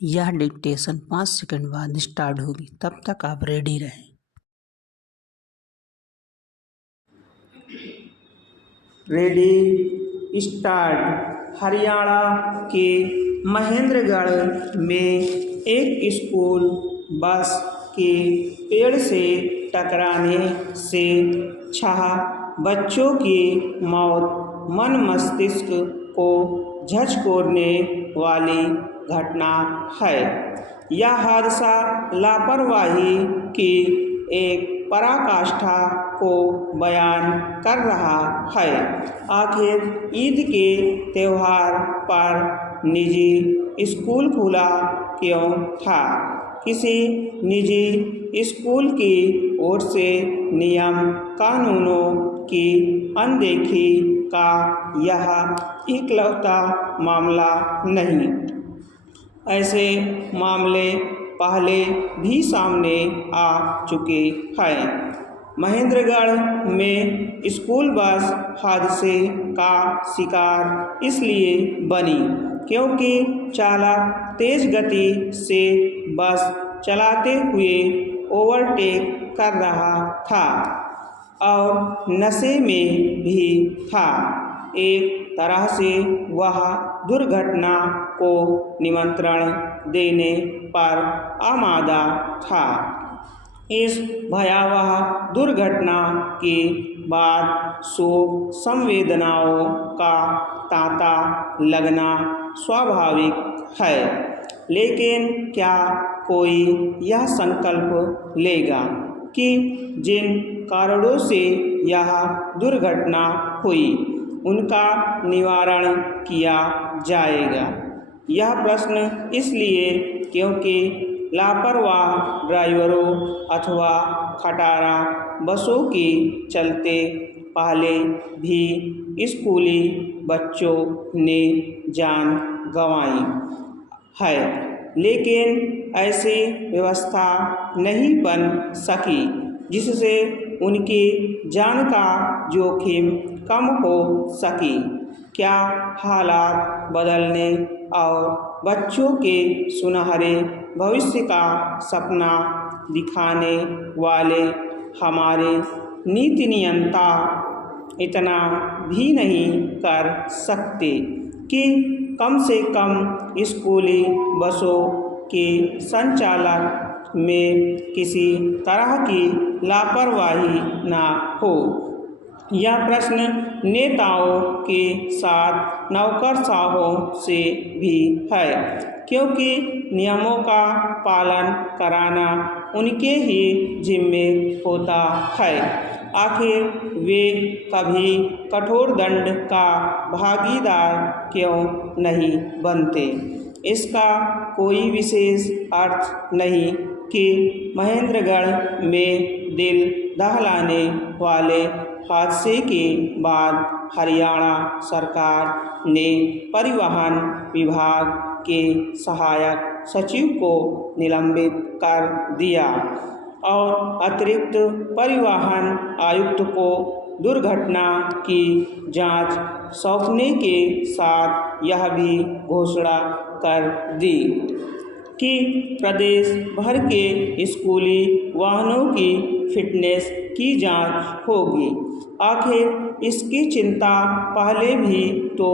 यह dictation 5 second बाद start होगी, तब तक आप रेडी रहें। Ready start. हरियाणा के महेंद्रगढ़ में एक स्कूल बस के पेड़ से टकराने से 6 बच्चों की मौत मन मस्तिष्क को झकझोरने वाली घटना है। यह हादसा लापरवाही की एक पराकाष्ठा को बयान कर रहा है। आखिर ईद के त्यौहार पर निजी स्कूल खुला क्यों था? किसी निजी स्कूल की ओर से नियम कानूनों की अनदेखी का यह इकलौता मामला नहीं। ऐसे मामले पहले भी सामने आ चुके हैं। महेंद्रगढ़ में स्कूल बस हादसे का शिकार इसलिए बनी क्योंकि चालक तेज गति से बस चलाते हुए ओवरटेक कर रहा था और नशे में भी था। एक तरह से वह दुर्घटना को निमंत्रण देने पर आमादा था। इस भयावह दुर्घटना के बाद शोक संवेदनाओं का तांता लगना स्वाभाविक है, लेकिन क्या कोई यह संकल्प लेगा कि जिन कारणों से यह दुर्घटना हुई उनका निवारण किया जाएगा? यह प्रश्न इसलिए क्योंकि लापरवाह ड्राइवरों अथवा खटारा बसों के चलते पहले भी स्कूली बच्चों ने जान गंवाई है, लेकिन ऐसी व्यवस्था नहीं बन सकी जिससे उनकी जान का जोखिम कम हो सकी। क्या हालात बदलने और बच्चों के सुनहरे भविष्य का सपना दिखाने वाले हमारे नीति नियंता इतना भी नहीं कर सकते कि कम से कम स्कूली बसों के संचालन में किसी तरह की लापरवाही ना हो? यह प्रश्न नेताओं के साथ नौकरशाहों से भी है, क्योंकि नियमों का पालन कराना उनके ही जिम्मे होता है। आखिर वे कभी कठोर दंड का भागीदार क्यों नहीं बनते? इसका कोई विशेष अर्थ नहीं कि महेंद्रगढ़ में दिल दहलाने वाले हादसे के बाद हरियाणा सरकार ने परिवहन विभाग के सहायक सचिव को निलंबित कर दिया और अतिरिक्त परिवहन आयुक्त को दुर्घटना की जांच सौंपने के साथ यह भी घोषणा कर दी कि प्रदेश भर के स्कूली वाहनों की फिटनेस की जांच होगी। आखिर इसकी चिंता पहले भी तो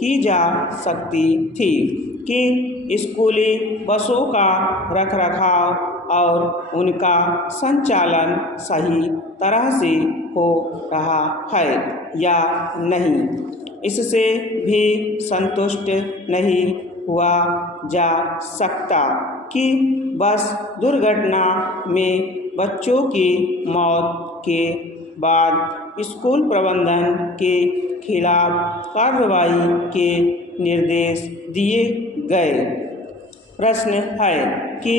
की जा सकती थी कि स्कूली बसों का रखरखाव और उनका संचालन सही तरह से हो रहा है या नहीं। इससे भी संतुष्ट नहीं हुआ जा सकता कि बस दुर्घटना में बच्चों की मौत के बाद स्कूल प्रबंधन के खिलाफ कार्रवाई के निर्देश दिए गए। प्रश्न है कि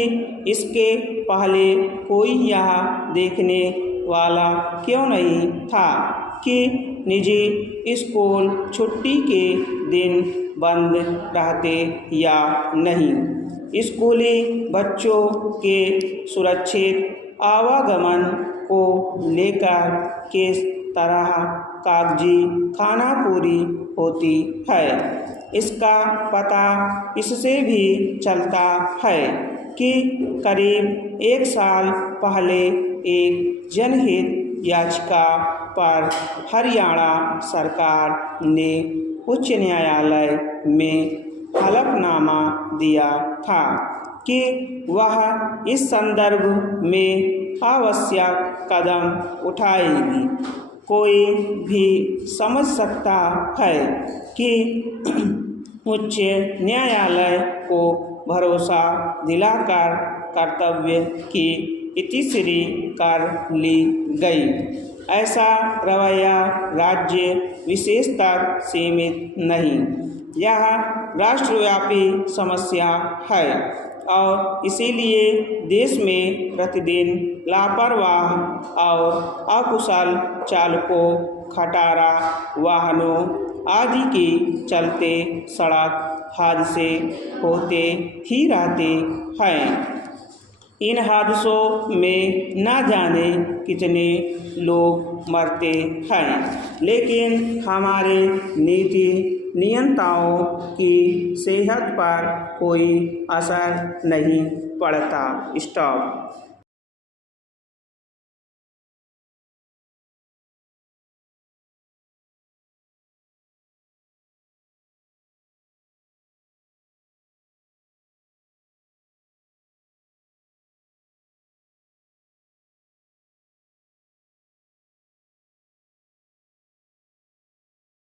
इसके पहले कोई यह देखने वाला क्यों नहीं था कि निजी स्कूल छुट्टी के दिन बंद रहते या नहीं। स्कूली बच्चों के सुरक्षित आवागमन को लेकर किस तरह कागजी खानापुरी होती है। इसका पता इससे भी चलता है कि करीब 1 साल पहले एक जनहित याचिका पर हरियाणा सरकार ने उच्च न्यायालय में हलफनामा दिया था कि वह इस संदर्भ में आवश्यक कदम उठाएगी। कोई भी समझ सकता है कि उच्च न्यायालय को भरोसा दिलाकर कर्तव्य की इतिश्री कर ली गई। ऐसा रवैया राज्य विशेष तक सीमित नहीं, यह राष्ट्रव्यापी समस्या है और इसीलिए देश में प्रतिदिन लापरवाह और अकुशल चालकों, खटारा वाहनों आदि के चलते सड़क हादसे होते ही रहते हैं। इन हादसों में न जाने कितने लोग मरते हैं, लेकिन हमारे नीति नियंताओं की सेहत पर कोई असर नहीं पड़ता। स्टॉप।